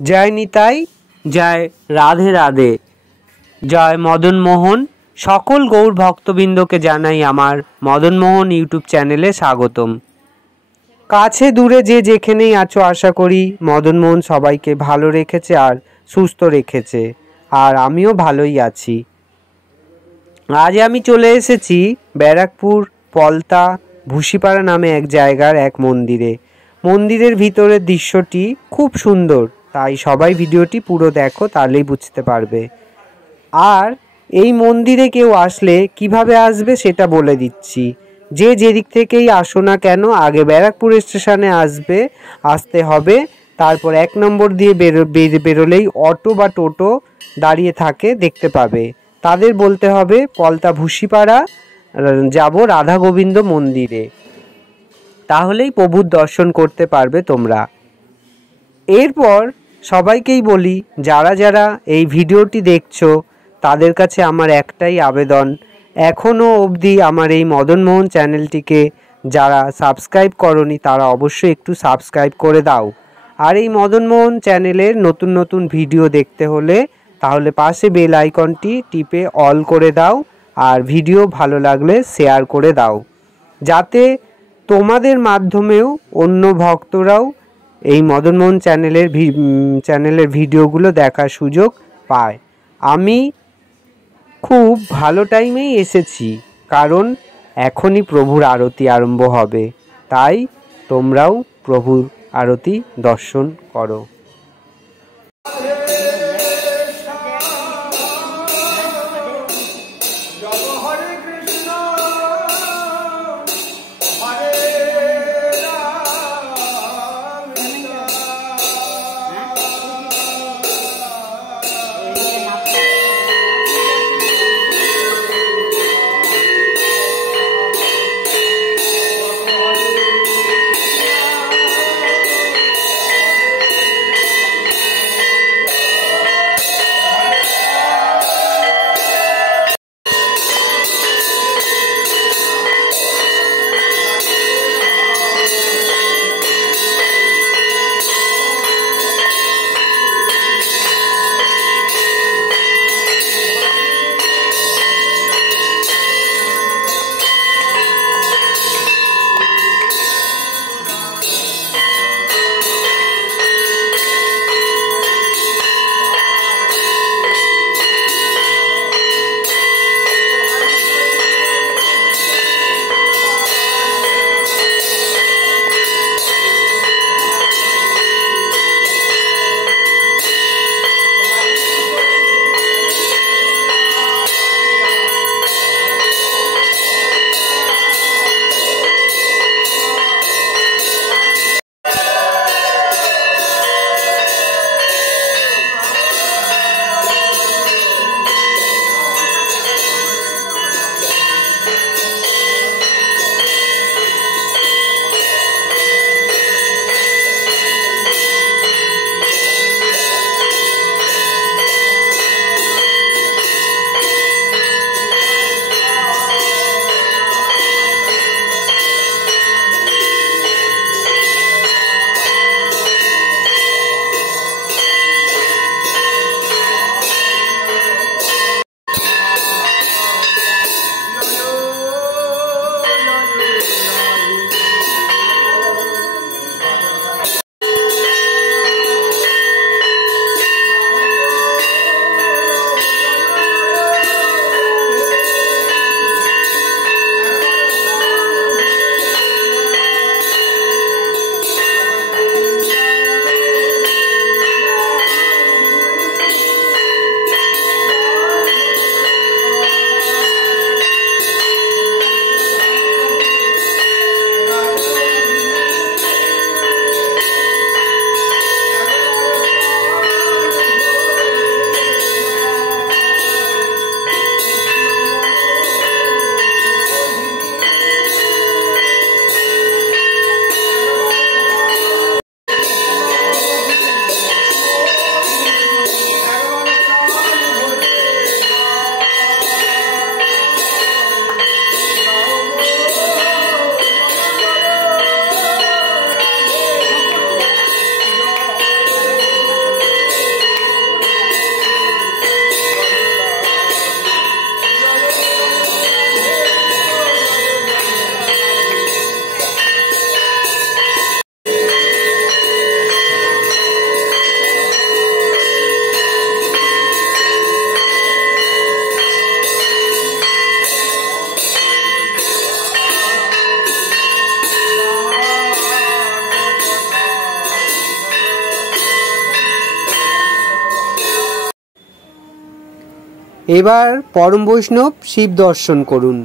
जय निताई, जय राधे राधे, जय मदन मोहन। सकल गौर भक्तबिंदके जानाई आमार मदन मोहन यूट्यूब चैनेले स्वागतम। काछे दूरे जे जेखानेई आछो आशा करी मदन मोहन सबाइके भालो रेखेछे आर सुस्थ रेखेछे आर आमिओ भालोई आछि। आज आमी चले एसेछि बैराकपुर पलता भुसिपाड़ा नामे एक जायगार एक मंदिरे। मंदिरेर भितरेर दृश्यटी खूब सुंदर, ताई सबाई भिडियोटी पुरो देखो ताहलेई बुझते पारबे। आर এই মন্দিরে কেউ আসলে কিভাবে আসবে সেটা বলে দিচ্ছি। যে যেদিক থেকেই আসো না কেন আগে ব্যারাকপুর স্টেশনে আসতে হবে। তারপর 1 নম্বর দিয়ে বেরোলেই অটো বা টোটো দাঁড়িয়ে থাকে, দেখতে পাবে। তাদের বলতে হবে পলতা ভুসিপাড়া যাব রাধা গোবিন্দ মন্দিরে, তাহলেই প্রভুর দর্শন করতে পারবে তোমরা। এরপর সবাইকেই বলি, যারা যারা এই ভিডিওটি দেখছো তাদের কাছে আমার একটাই আবেদন, এখনও অবধি আমার এই মদন মোহন চ্যানেলটিকে যারা সাবস্ক্রাইব করনি তারা অবশ্যই একটু সাবস্ক্রাইব করে দাও। আর এই মদন মোহন চ্যানেলের নতুন নতুন ভিডিও দেখতে হলে তাহলে পাশে বেল আইকনটি টিপে অল করে দাও আর ভিডিও ভালো লাগলে শেয়ার করে দাও, যাতে তোমাদের মাধ্যমেও অন্য ভক্তরাও এই মদন মোহন চ্যানেলের ভিডিওগুলো দেখার সুযোগ পায়। আমি খুব ভালো টাইমেই এসেছি, কারণ এখনই প্রভুর আরতি আরম্ভ হবে, তাই তোমরাও প্রভুর আরতি দর্শন করো। এবার পরম বৈষ্ণব শিব দর্শন করুন।